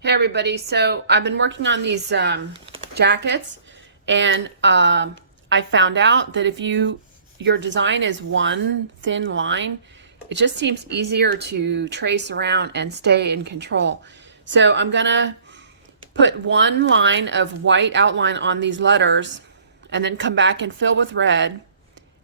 Hey everybody, so I've been working on these jackets, and I found out that if your design is one thin line, it just seems easier to trace around and stay in control. So I'm gonna put one line of white outline on these letters and then come back and fill with red,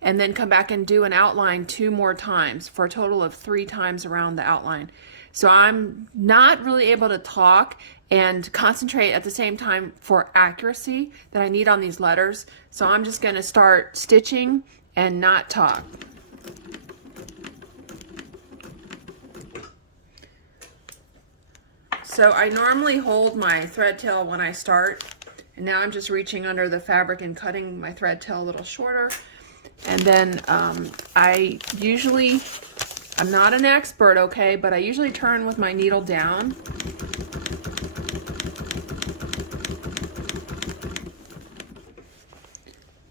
and then come back and do an outline 2 more times for a total of 3 times around the outline. So I'm not really able to talk and concentrate at the same time for accuracy that I need on these letters. So I'm just going to start stitching and not talk. So I normally hold my thread tail when I start, and now I'm just reaching under the fabric and cutting my thread tail a little shorter. And then I'm not an expert, okay, but I usually turn with my needle down.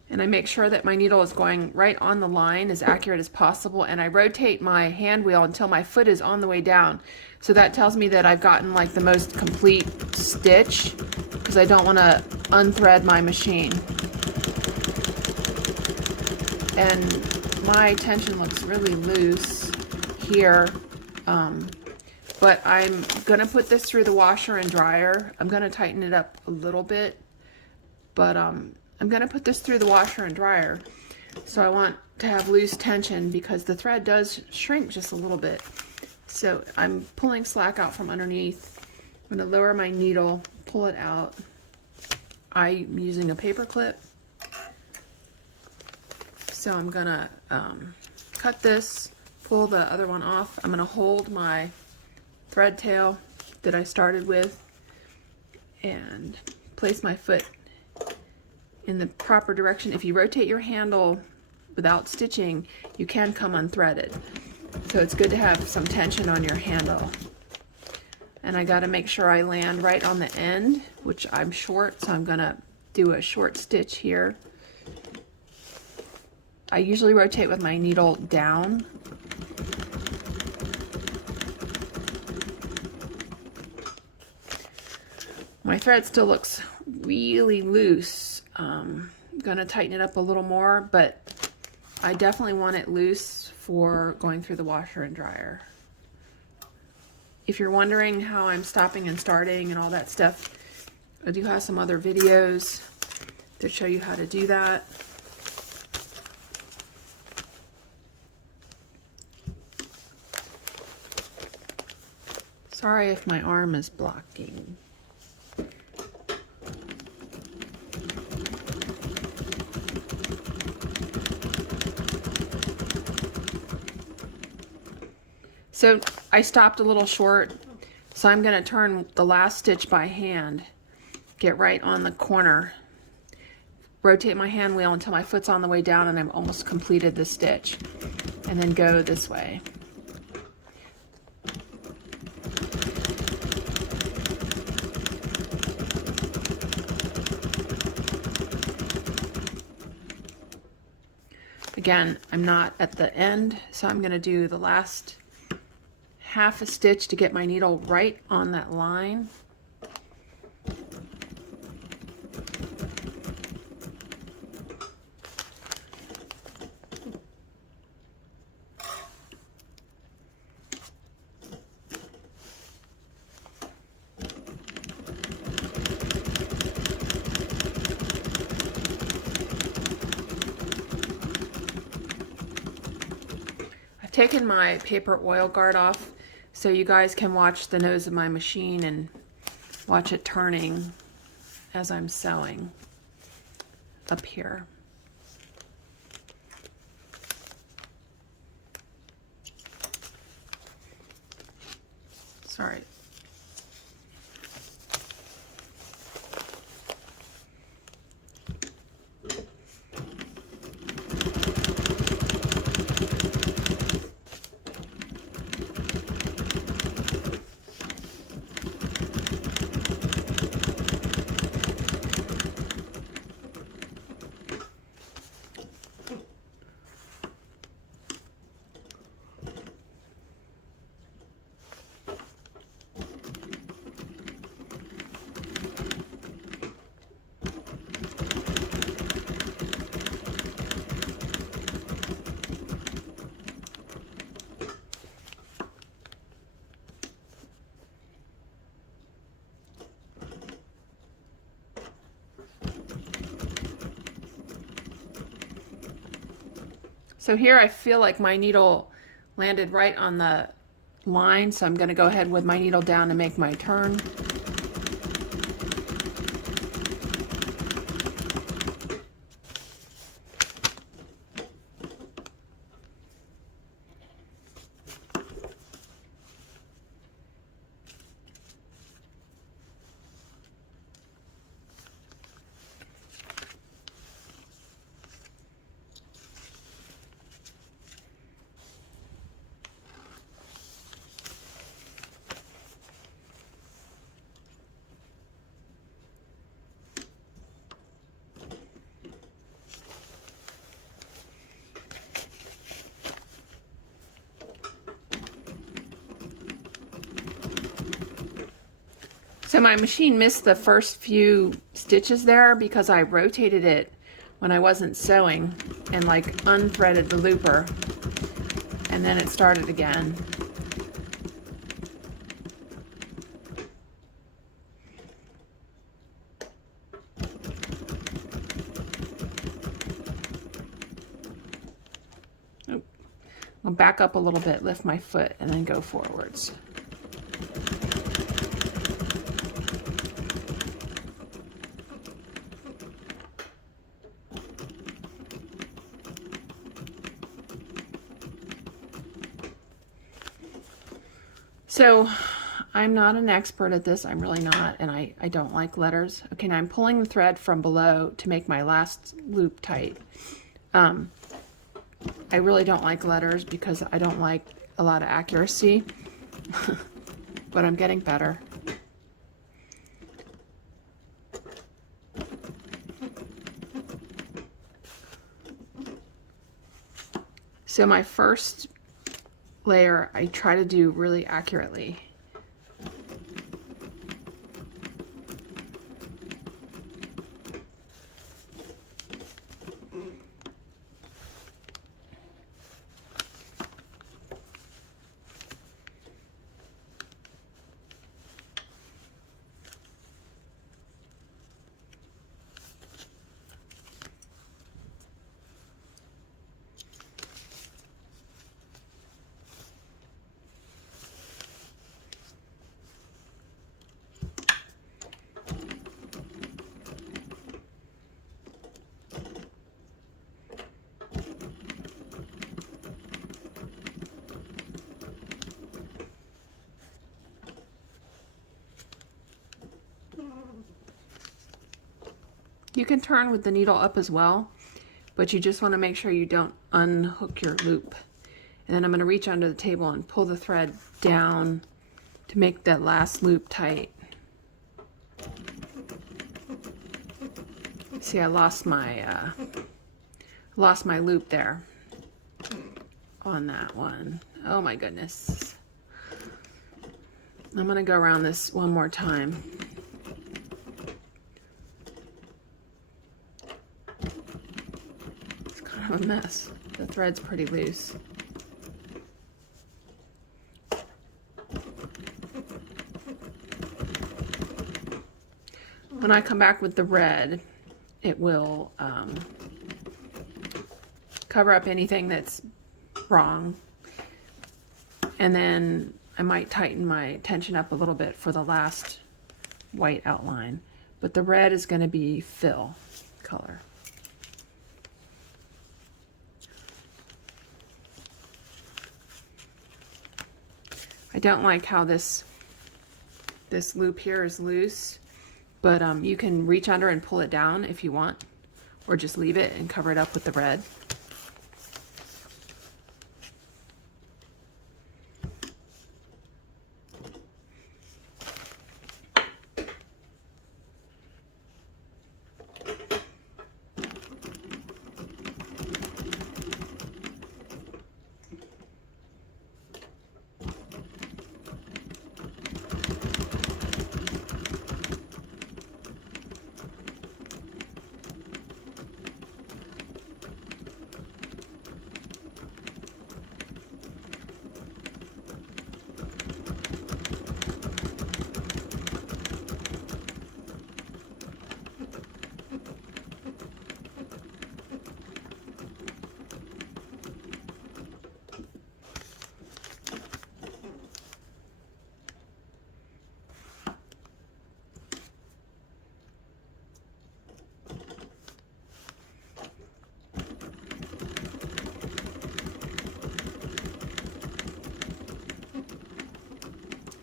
And I make sure that my needle is going right on the line, as accurate as possible, and I rotate my hand wheel until my foot is on the way down. So that tells me that I've gotten like the most complete stitch, because I don't want to unthread my machine. And my tension looks really loose here, but I'm gonna put this through the washer and dryer. I'm gonna tighten it up a little bit, but I'm gonna put this through the washer and dryer. So I want to have loose tension because the thread does shrink just a little bit. So I'm pulling slack out from underneath. I'm gonna lower my needle, pull it out. I'm using a paper clip. So I'm gonna cut this, pull the other one off. I'm gonna hold my thread tail that I started with and place my foot in the proper direction. If you rotate your handle without stitching, you can come unthreaded. So it's good to have some tension on your handle. And I gotta make sure I land right on the end, which I'm short, so I'm gonna do a short stitch here. I usually rotate with my needle down. My thread still looks really loose. I'm gonna tighten it up a little more, but I definitely want it loose for going through the washer and dryer. If you're wondering how I'm stopping and starting and all that stuff, I do have some other videos that show you how to do that. Sorry if my arm is blocking. So I stopped a little short, so I'm going to turn the last stitch by hand, get right on the corner, rotate my hand wheel until my foot's on the way down and I've almost completed the stitch, and then go this way. Again, I'm not at the end, so I'm going to do the last half a stitch to get my needle right on that line. Taken my paper oil guard off so you guys can watch the nose of my machine and watch it turning as I'm sewing up here. Sorry. So here I feel like my needle landed right on the line, so I'm going to go ahead with my needle down to make my turn. So my machine missed the first few stitches there because I rotated it when I wasn't sewing and like unthreaded the looper, and then it started again. I'll back up a little bit, lift my foot, and then go forwards. So I'm not an expert at this, I'm really not, and I don't like letters. Okay, now I'm pulling the thread from below to make my last loop tight. I really don't like letters because I don't like a lot of accuracy, but I'm getting better. So my first layer I try to do really accurately. You can turn with the needle up as well, but you just want to make sure you don't unhook your loop. And then I'm going to reach under the table and pull the thread down to make that last loop tight. See, I lost my loop there on that one. Oh my goodness. I'm going to go around this one more time. A mess. The thread's pretty loose. When I come back with the red, it will cover up anything that's wrong, and then I might tighten my tension up a little bit for the last white outline, but the red is going to be fill color. I don't like how this loop here is loose, but you can reach under and pull it down if you want, or just leave it and cover it up with the red.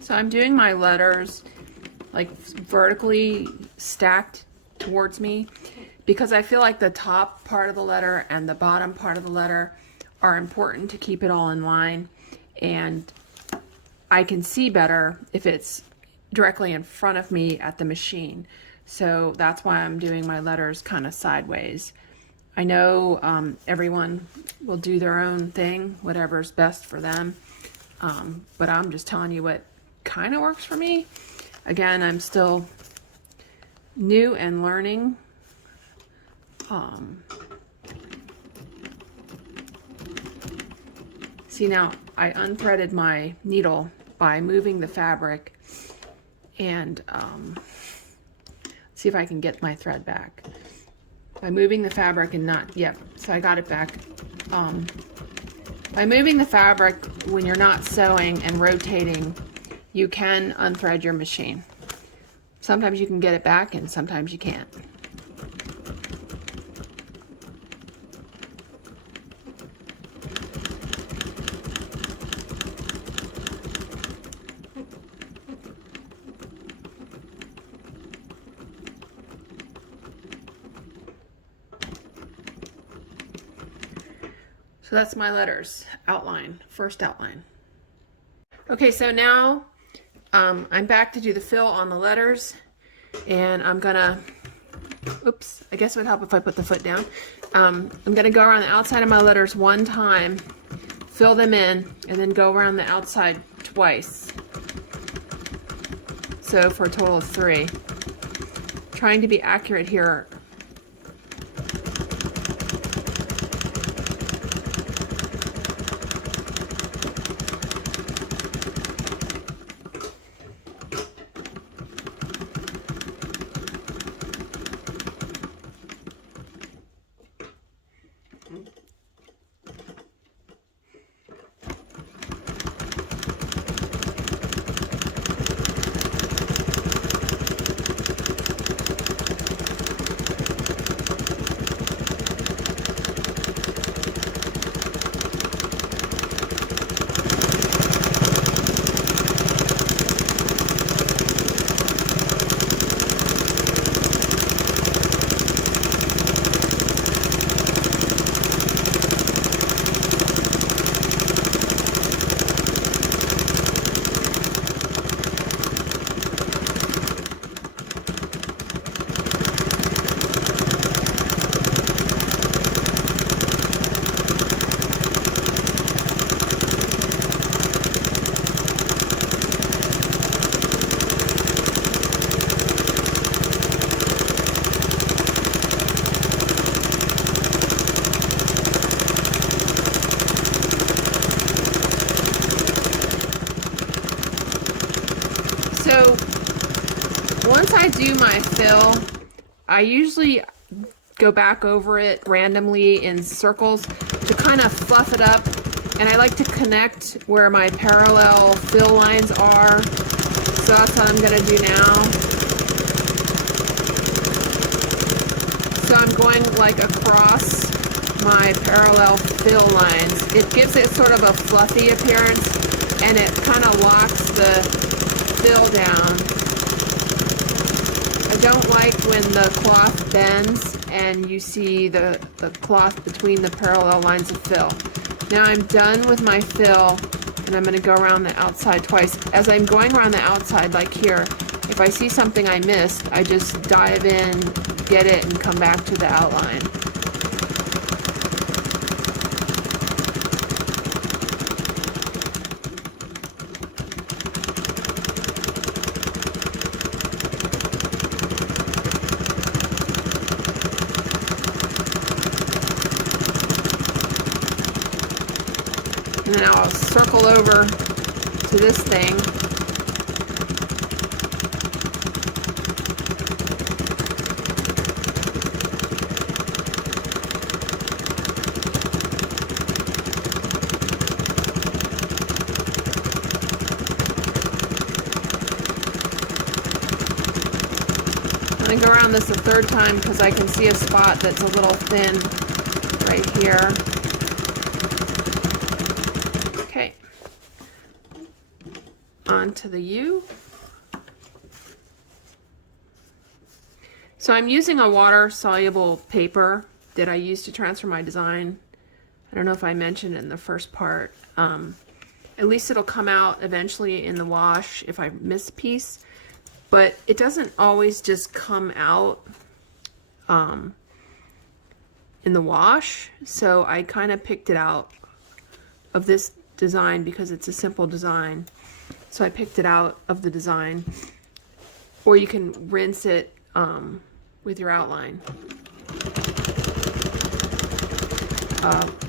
So I'm doing my letters like vertically stacked towards me because I feel like the top part of the letter and the bottom part of the letter are important to keep it all in line, and I can see better if it's directly in front of me at the machine. So that's why I'm doing my letters kind of sideways. I know everyone will do their own thing, whatever's best for them, but I'm just telling you what kind of works for me. Again, I'm still new and learning. See, now I unthreaded my needle by moving the fabric, and see if I can get my thread back. By moving the fabric and not, yep, so I got it back. By moving the fabric when you're not sewing and rotating, you can unthread your machine. Sometimes you can get it back and sometimes you can't. So that's my letters outline, first outline. Okay, so now I'm back to do the fill on the letters, and I'm gonna, oops, I guess it would help if I put the foot down. I'm gonna go around the outside of my letters one time, fill them in, and then go around the outside twice. So for a total of 3. Trying to be accurate here. So once I do my fill, I usually go back over it randomly in circles to kind of fluff it up, and I like to connect where my parallel fill lines are. So that's what I'm going to do now. So I'm going like across my parallel fill lines. It gives it sort of a fluffy appearance, and it kind of locks the fill down. I don't like when the cloth bends and you see the cloth between the parallel lines of fill. Now I'm done with my fill, and I'm going to go around the outside twice. As I'm going around the outside, like here, if I see something I missed, I just dive in, get it, and come back to the outline. And then I'll circle over to this thing. I'm going to go around this a third time because I can see a spot that's a little thin right here. Okay. onto the U. So I'm using a water-soluble paper that I used to transfer my design. I don't know if I mentioned it in the first part. At least it'll come out eventually in the wash if I miss a piece. But it doesn't always just come out in the wash. So I kind of picked it out of this design because it's a simple design. So I picked it out of the design. Or you can rinse it with your outline.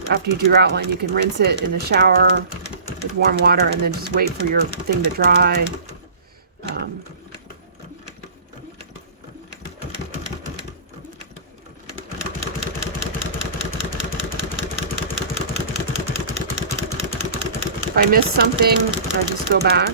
After you do your outline, you can rinse it in the shower with warm water and then just wait for your thing to dry. If I miss something, I just go back.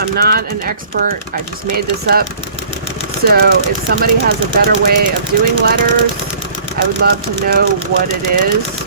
I'm not an expert, I just made this up. So if somebody has a better way of doing letters, I would love to know what it is.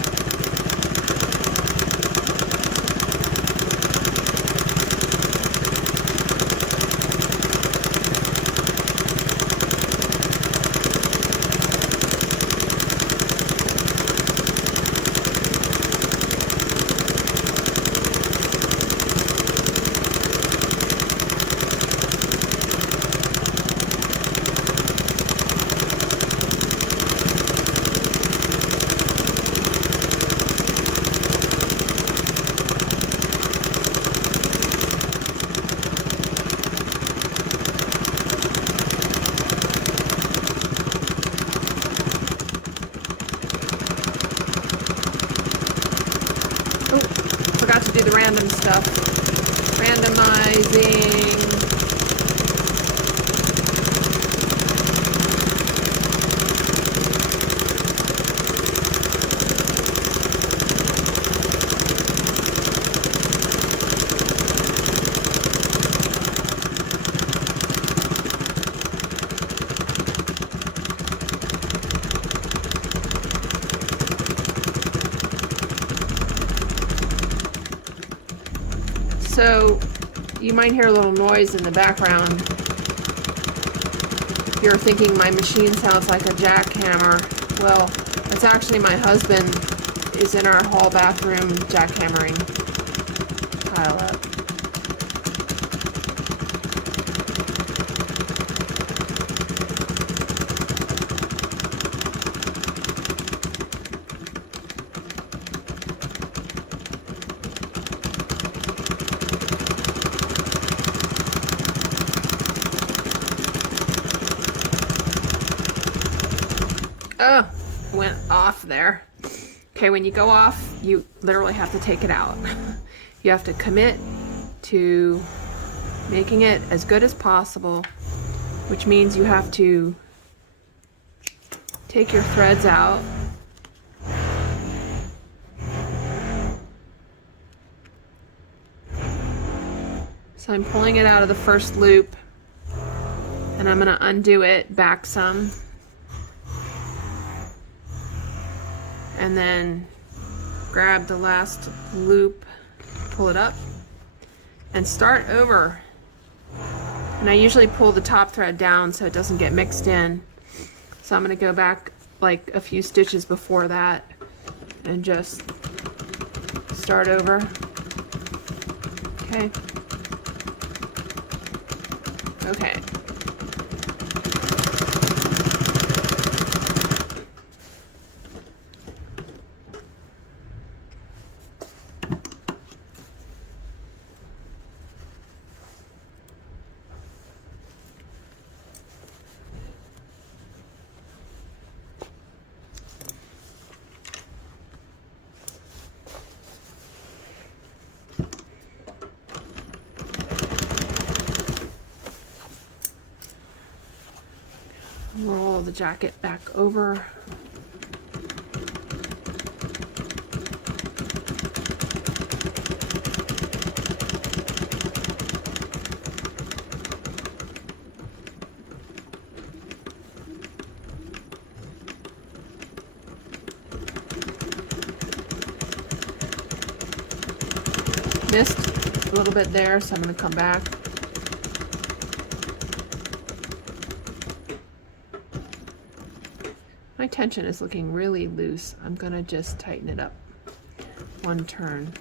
Forgot to do the random stuff. Randomizing. So you might hear a little noise in the background. If you're thinking my machine sounds like a jackhammer, well, that's actually my husband is in our hall bathroom jackhammering tile up. Oh, went off there. Okay, when you go off, you literally have to take it out. You have to commit to making it as good as possible, which means you have to take your threads out. So I'm pulling it out of the first loop, and I'm going to undo it back some. And then grab the last loop, pull it up, and start over. And I usually pull the top thread down so it doesn't get mixed in. So I'm going to go back like a few stitches before that and just start over. Okay. Okay. Roll the jacket back over. Missed a little bit there, so I'm going to come back. My tension is looking really loose. I'm going to just tighten it up one turn.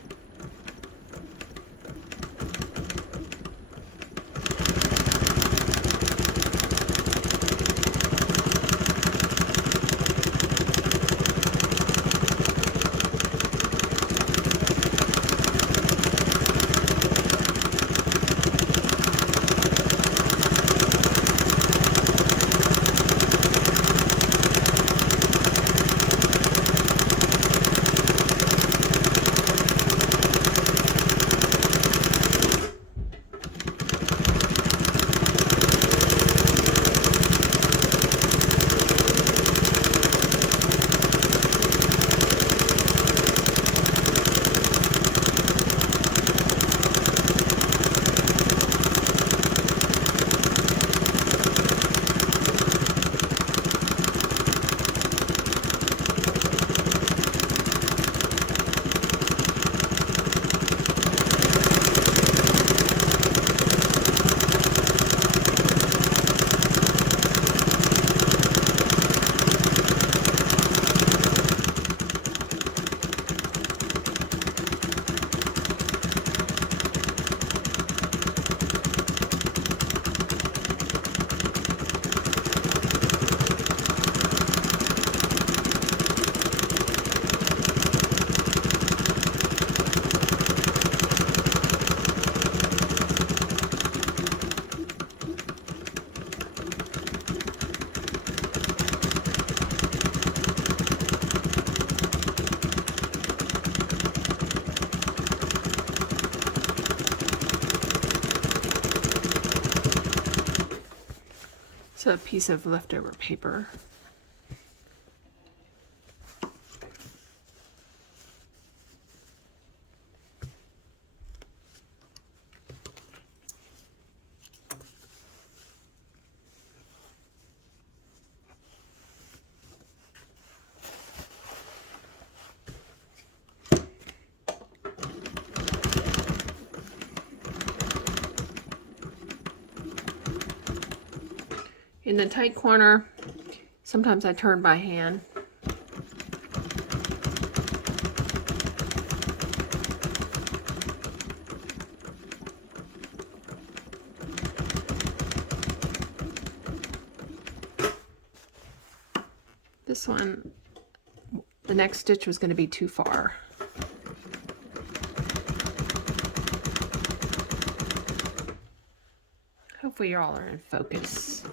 So a piece of leftover paper. In the tight corner, sometimes I turn by hand. This one, the next stitch was going to be too far. Hopefully you all are in focus.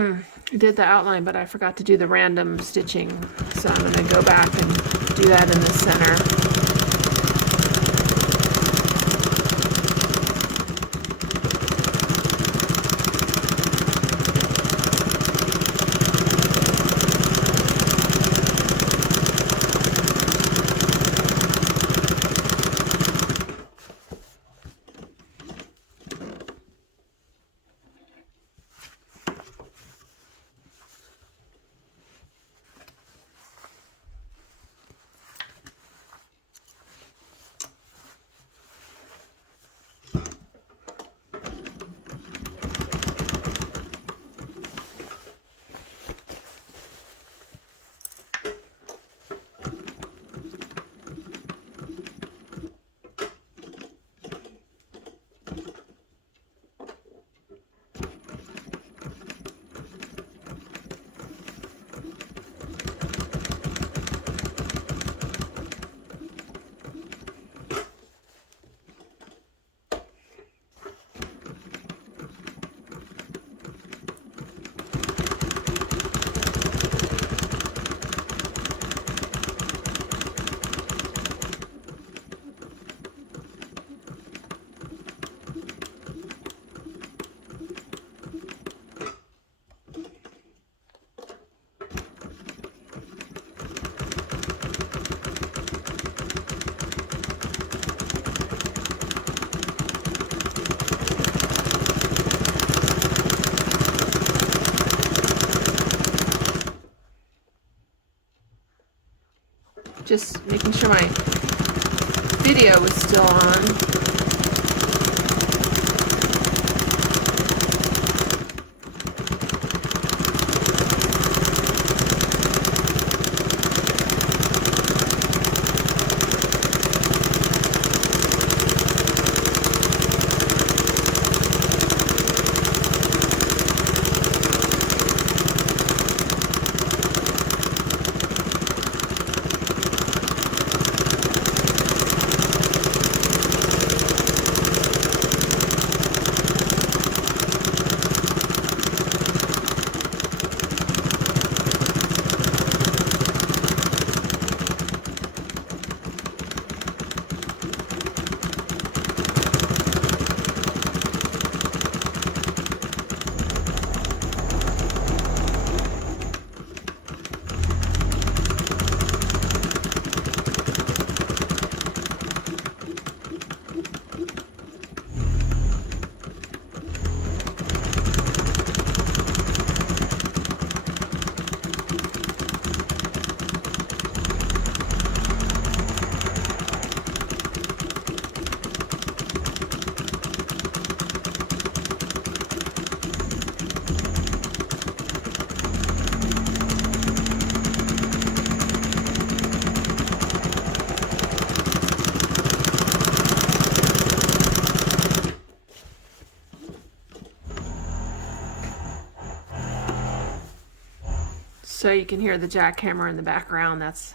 I did the outline, but I forgot to do the random stitching. So I'm going to go back and do that in the center. Just making sure my video is still on. So you can hear the jackhammer in the background. That's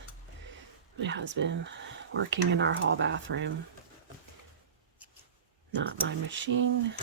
my husband working in our hall bathroom. Not my machine.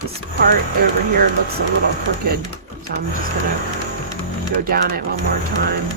This part over here looks a little crooked, so I'm just gonna go down it one more time.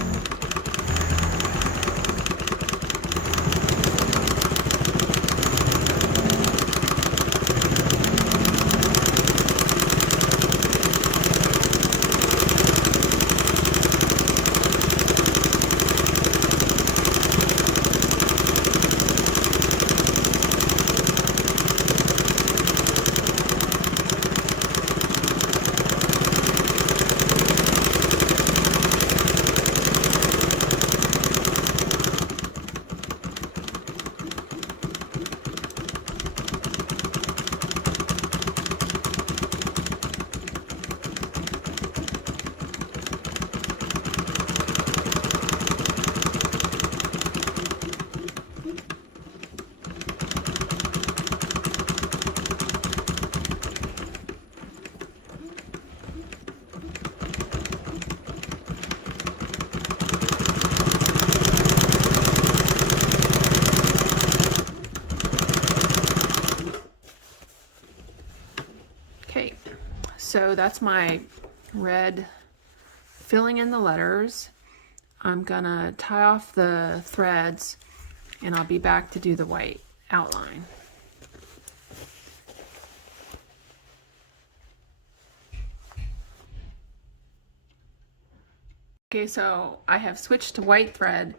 so that's my red filling in the letters. I'm gonna tie off the threads and I'll be back to do the white outline. Okay, so I have switched to white thread,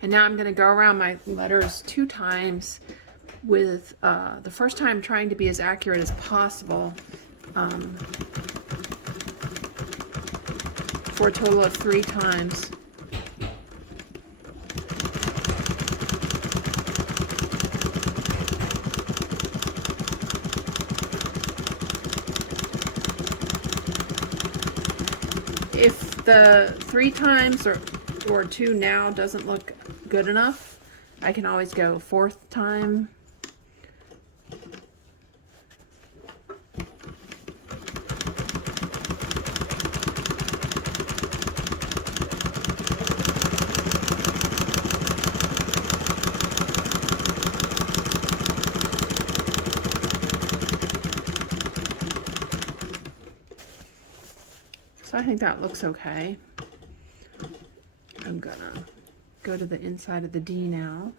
and now I'm going to go around my letters 2 times with the first time trying to be as accurate as possible for a total of 3 times. If the 3 times or 2 now doesn't look good enough, I can always go 4th time. So I think that looks okay. I'm gonna go to the inside of the D now.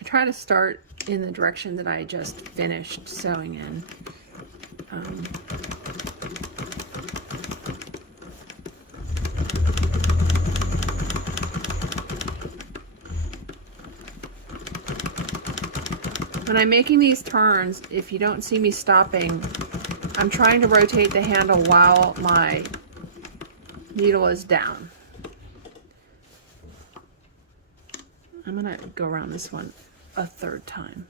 I try to start in the direction that I just finished sewing in. When I'm making these turns, if you don't see me stopping, I'm trying to rotate the handle while my needle is down. I'm gonna go around this one a 3rd time.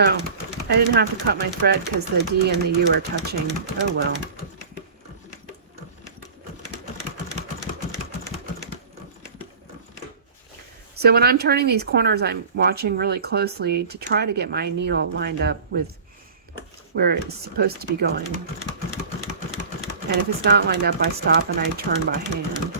Oh, I didn't have to cut my thread because the D and the U are touching. Oh well. So when I'm turning these corners, I'm watching really closely to try to get my needle lined up with where it's supposed to be going. And if it's not lined up, I stop and I turn by hand.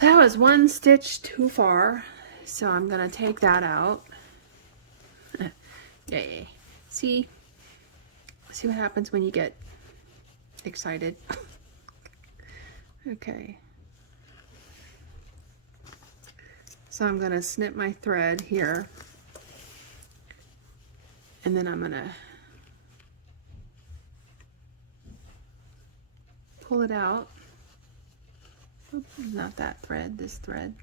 That was 1 stitch too far, so I'm gonna take that out. Yay. See what happens when you get excited. Okay. So I'm gonna snip my thread here, and then I'm gonna pull it out. Oops, not that thread, this thread.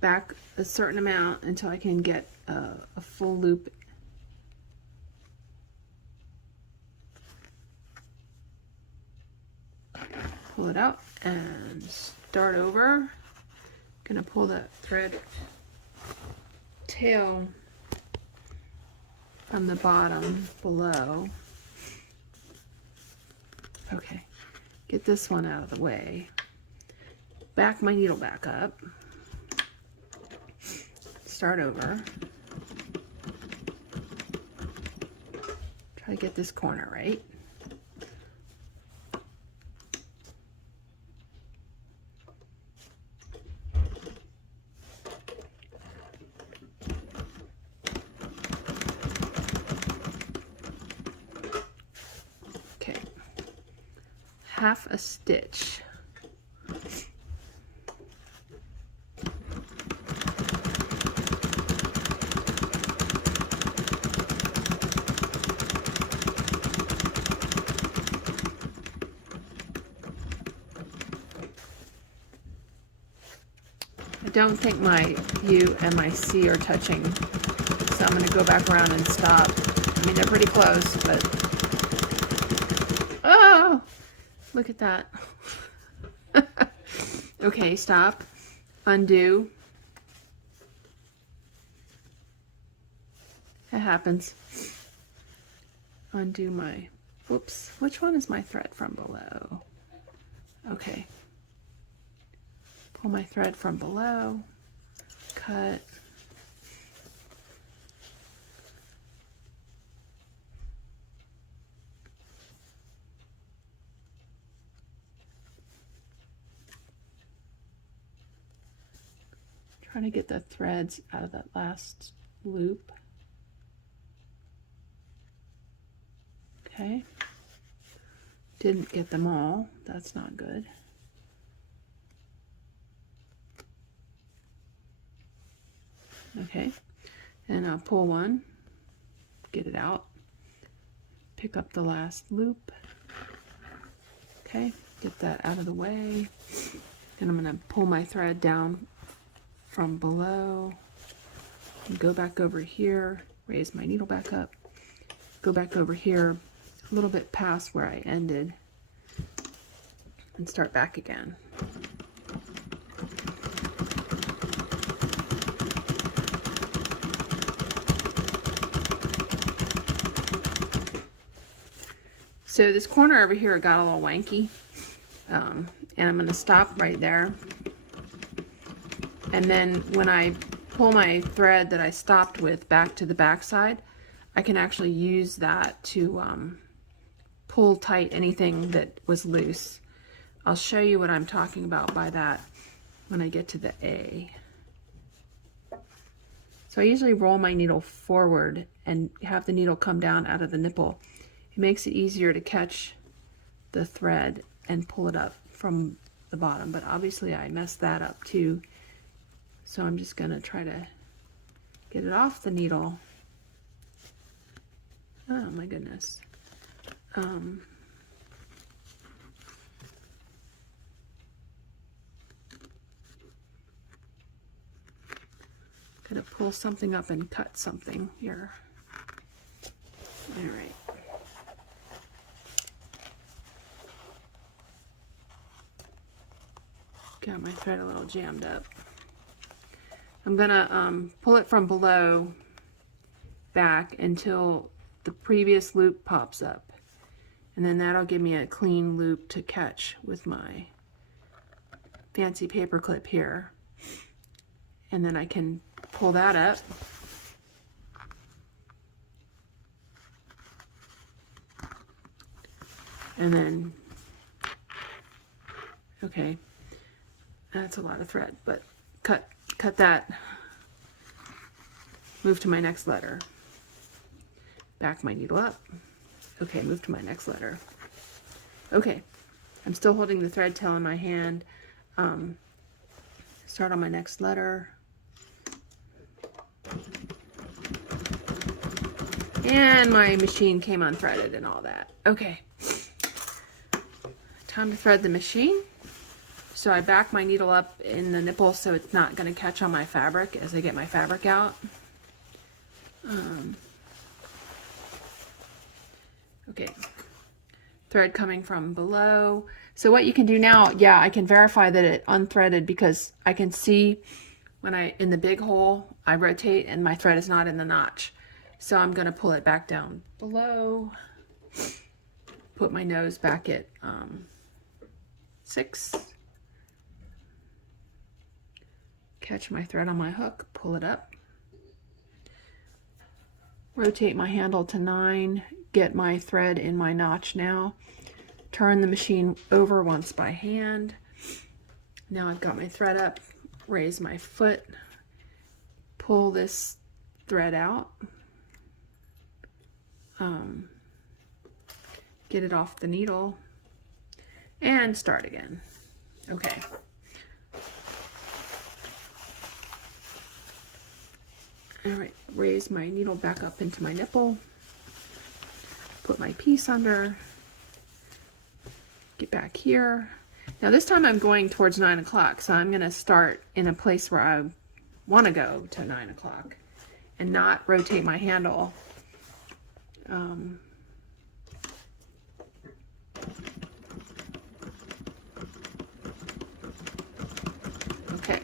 Back a certain amount until I can get a full loop. Pull it out and start over. Gonna pull the thread tail from the bottom below. Okay. Get this one out of the way. Back my needle back up. Start over. Try to get this corner right. Okay, half a stitch. I don't think my U and my C are touching, so I'm going to go back around and stop. I mean, they're pretty close, but... Oh! Look at that. Okay, stop. Undo. It happens. Undo my... Whoops. Which one is my thread from below? Okay. Pull my thread from below, cut, try to get the threads out of that last loop. Okay, didn't get them all, that's not good. Okay, and I'll pull one, get it out, pick up the last loop. Okay, get that out of the way. And I'm going to pull my thread down from below and go back over here, raise my needle back up, go back over here a little bit past where I ended and start back again. So this corner over here got a little wanky, and I'm going to stop right there. And then when I pull my thread that I stopped with back to the back side, I can actually use that to pull tight anything that was loose. I'll show you what I'm talking about by that when I get to the A. So I usually roll my needle forward and have the needle come down out of the nipple. It makes it easier to catch the thread and pull it up from the bottom, but obviously I messed that up too. So I'm just gonna try to get it off the needle. Oh my goodness. Gonna pull something up and cut something here. All right. Got my thread a little jammed up. I'm gonna pull it from below back until the previous loop pops up, and then that'll give me a clean loop to catch with my fancy paper clip here, and then I can pull that up and then, okay, that's a lot of thread, but cut that, move to my next letter, back my needle up. Okay, move to my next letter. Okay, I'm still holding the thread tail in my hand. Start on my next letter. And my machine came unthreaded and all that. Okay, time to thread the machine. So I back my needle up in the nipple so it's not going to catch on my fabric as I get my fabric out. Okay, thread coming from below. So what you can do now, yeah, I can verify that it unthreaded because I can see when in the big hole, I rotate and my thread is not in the notch. So I'm going to pull it back down below, put my nose back at 6. Catch my thread on my hook, pull it up. rotate my handle to 9, get my thread in my notch now, turn the machine over once by hand. Now I've got my thread up, raise my foot, pull this thread out, get it off the needle, and start again. Okay. All right, raise my needle back up into my nipple, put my piece under, get back here. Now this time I'm going towards 9 o'clock, so I'm gonna start in a place where I wanna go to 9 o'clock and not rotate my handle. Okay.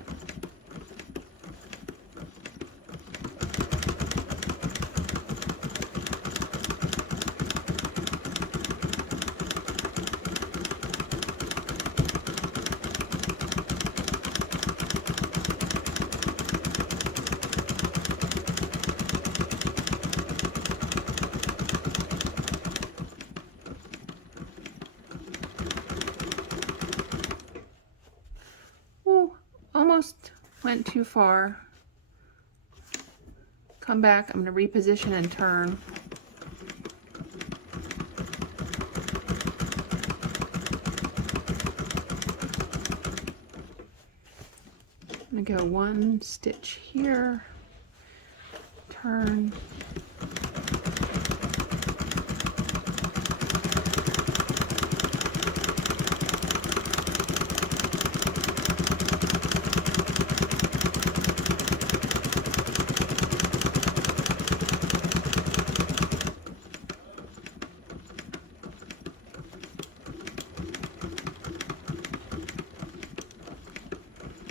Almost went too far. Come back, I'm going to reposition and turn. I'm going to go 1 stitch here, turn.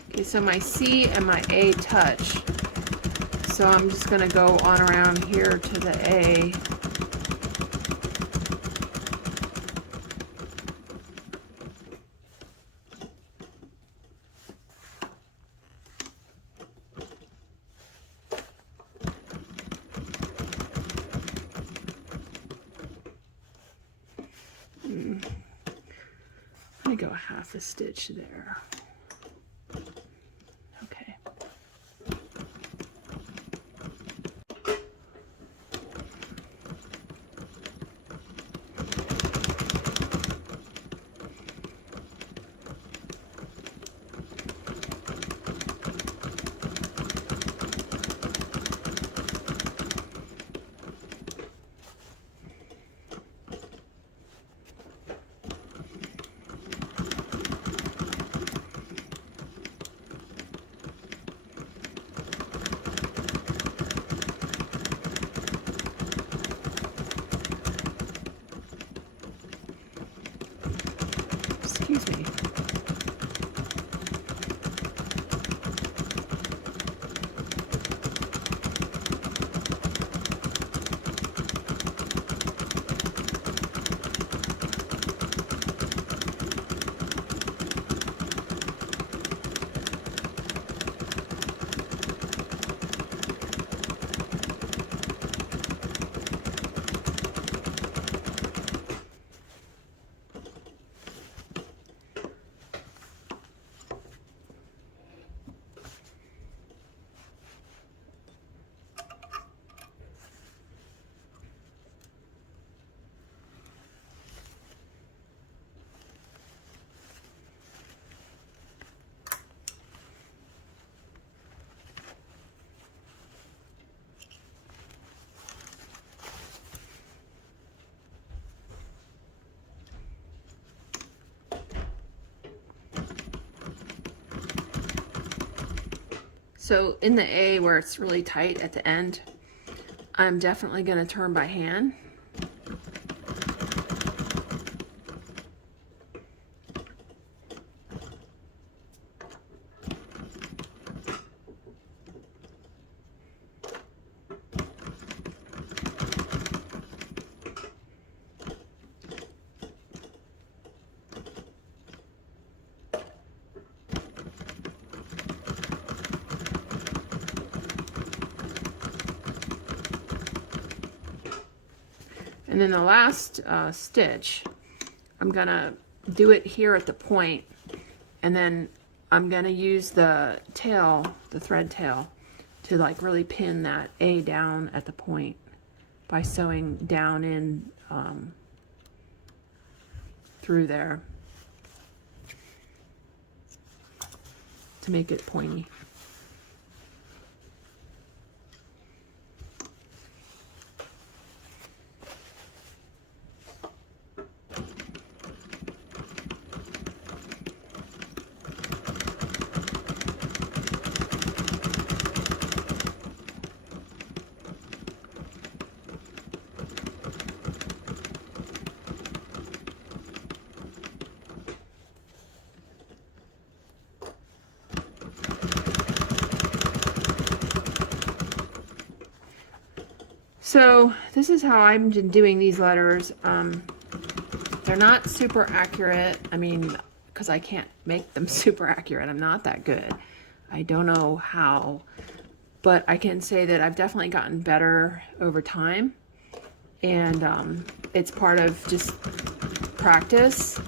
Okay, so my C and my A touch. So I'm just going to go on around here to the A. I'm going to go 1/2 stitch there. Excuse me. So in the A where it's really tight at the end, I'm definitely going to turn by hand. And then the last stitch, I'm gonna do it here at the point, and then I'm gonna use the tail, the thread tail, to like really pin that A down at the point by sewing down in through there to make it pointy. So this is how I've been doing these letters. They're not super accurate. I mean, because I can't make them super accurate. I'm not that good. I don't know how, but I can say that I've definitely gotten better over time. And it's part of just practice.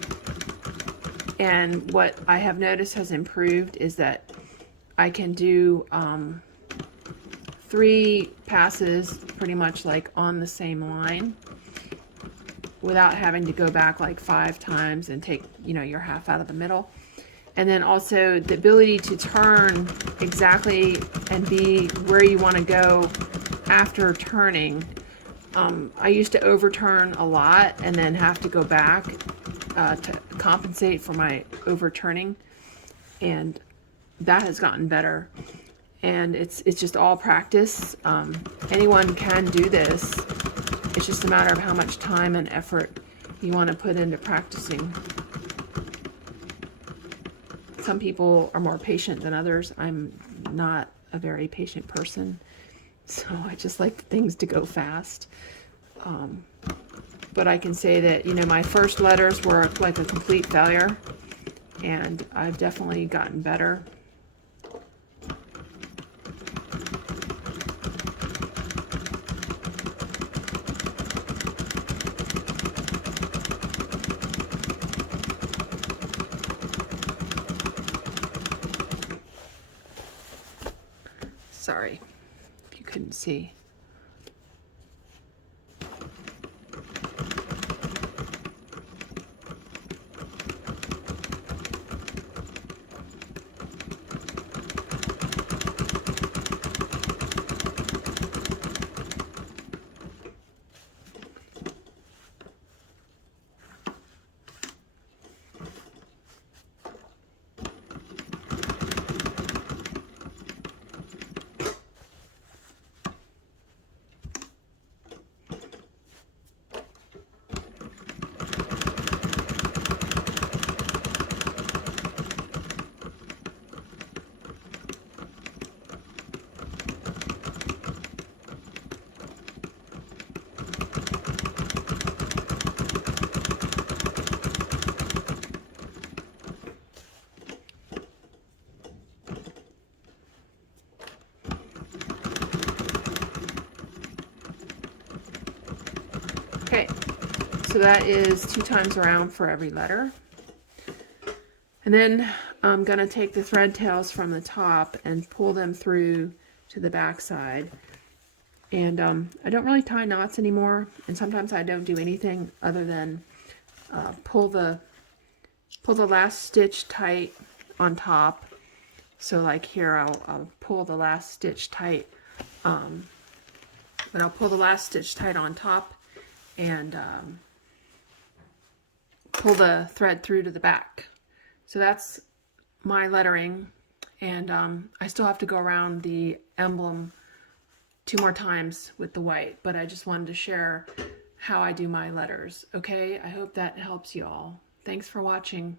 And what I have noticed has improved is that I can do 3 passes pretty much like on the same line without having to go back like 5 times and take, you know, your half out of the middle. And then also the ability to turn exactly and be where you want to go after turning. I used to overturn a lot and then have to go back to compensate for my overturning, and that has gotten better. And it's just all practice. Anyone can do this. It's just a matter of how much time and effort you want to put into practicing. Some people are more patient than others. I'm not a very patient person, so I just like things to go fast. But I can say that, you know, my first letters were like a complete failure, and I've definitely gotten better. Sorry if you couldn't see. Okay, so that is 2 times around for every letter. And then I'm going to take the thread tails from the top and pull them through to the back side. And I don't really tie knots anymore, and sometimes I don't do anything other than pull the last stitch tight on top. So like here, I'll pull the last stitch tight, but I'll pull the last stitch tight on top and pull the thread through to the back. So that's my lettering, and I still have to go around the emblem 2 more times with the white, but I just wanted to share how I do my letters. Okay, I hope that helps you all. Thanks for watching.